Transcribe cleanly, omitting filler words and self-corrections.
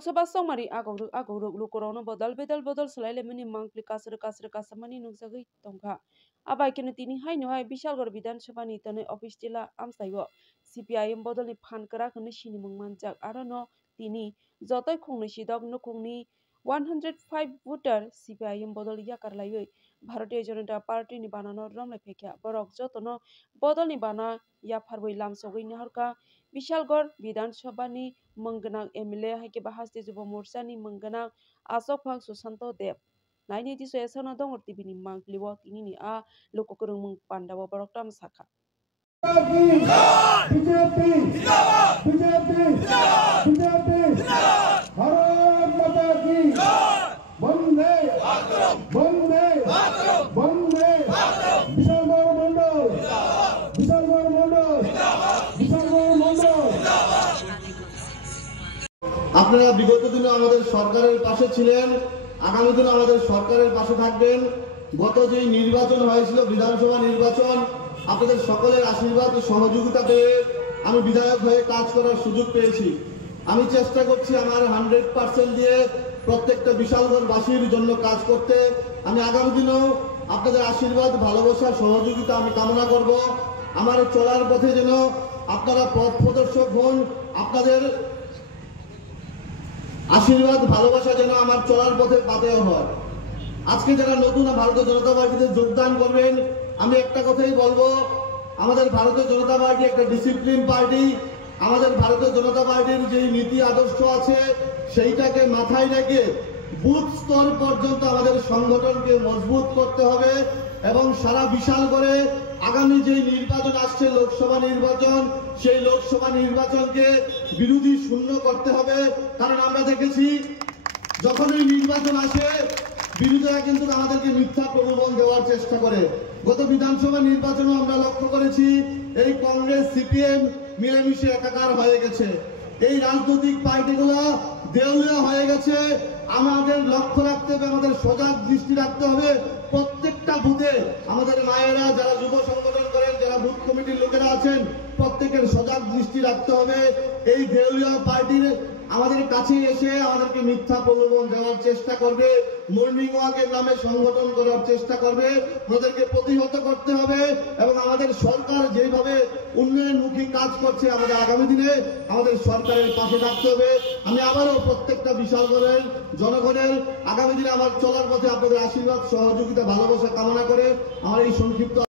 Sabha Somari Agoruk Lukorona Bodal Salale Mini Monkli Kasamani Nusagi Tonka. Abai Kenatini Haino Bishalgor Bidan Shabani Tone Office Tila Amsayo CPIM Bodoli Pankara Kanishini Manjak Arano Tini Zotoi Kongnishi Dog no Kongni 105 voter CPIM Bodol Yakarlayo Bharatiya Janata Party ni banano Ramle Pekya Borok Jotono Bodol ni bana Yaparwi Lamsogi Naharka Bishalgor Bidan Shabani Mangana MLA Hake Bahasti Juba Morsani Mangana Asopang Susanto Dev. Naini Tiso Esana Dong or Tibini Mang Liwa Tinini A Lokokurung Pandawa Baroktam Saka. আপনারা বিগত দিনে আমাদের সরকারের পাশে ছিলেন, আগামী দিনে আমাদের সরকারের পাশে থাকবেন। গত যে নির্বাচন হয়েছিল বিধানসভা নির্বাচন, আপনাদের সকলের আশীর্বাদ ও সহযোগিতা পেয়ে আমি বিধায়ক হয়ে কাজ করার সুযোগ পেয়েছি। আমি চেষ্টা করছি আমার 100% দিয়ে প্রত্যেকটা বিশালগড়বাসীর জন্য কাজ করতে। আমি আগামী দিনেও আপনাদের আশীর্বাদ, ভালোবাসা, সহযোগিতা আমি কামনা করব। আমার চলার পথে যেন আপনারা পথ প্রদর্শক হন, আপনাদের আশীর্বাদ, ভালোবাসা যেন আমার চলার পথে পাতেও হয়। আজকে যারা নতুন ভারতীয় জনতা পার্টিতে যোগদান করবেন, আমি একটা কথাই বলবো, আমাদের ভারতীয় জনতা পার্টি একটা ডিসিপ্লিন পার্টি। আমাদের ভারতীয় জনতা পার্টির যে নীতি আদর্শ আছে সেইটাকে মাথায় রেখে বুথ স্তর পর্যন্ত আমাদের সংগঠনকে মজবুত করতে হবে এবং সারা বিশাল করে আগামী যে নির্বাচন আসছে লোকসভা নির্বাচন, সেই লোকসভা নির্বাচনকে বিরোধী শূন্য করতে হবে। কারণ আমরা দেখেছি যখন এই নির্বাচন আসে বিরোধীরা কিন্তু আমাদেরকে মিথ্যা প্রলোভন দেওয়ার চেষ্টা করে। গত বিধানসভা নির্বাচনও আমরা লক্ষ্য করেছি এই কংগ্রেস সিপিএম মিলেমিশে একাকার হয়ে গেছে। এই রাজনৈতিক পার্টিগুলো দেউলিয়া হয়ে গেছে। আমাদের লক্ষ্য রাখতে হবে, আমাদের সজাগ দৃষ্টি রাখতে হবে। প্রত্যেকটা বুথে আমাদের মায়েরা যারা যুব সংগঠন করেন, যারা বুথ কমিটির লোকেরা আছেন, প্রত্যেকের সজাগ দৃষ্টি রাখতে হবে। এই দেউলিয়া পার্টির আমাদের কাছে এসে আমাদেরকে মিথ্যা প্রলোভন দেওয়ার চেষ্টা করবে, মর্নিং ওয়াকের নামে সংগঠন করার চেষ্টা করবে। আমাদেরকে প্রতিহত করতে হবে এবং আমাদের সরকার যেভাবে উন্নয়নমুখী কাজ করছে, আমাদের আগামী দিনে আমাদের সরকারের পাশে থাকতে হবে। আমি আবারও প্রত্যেকটা বিশালগড়ের জনগণের আগামী দিনে আমার চলার পথে আপনাদের আশীর্বাদ, সহযোগিতা, ভালোবাসা কামনা করে আমার এই সংক্ষিপ্ত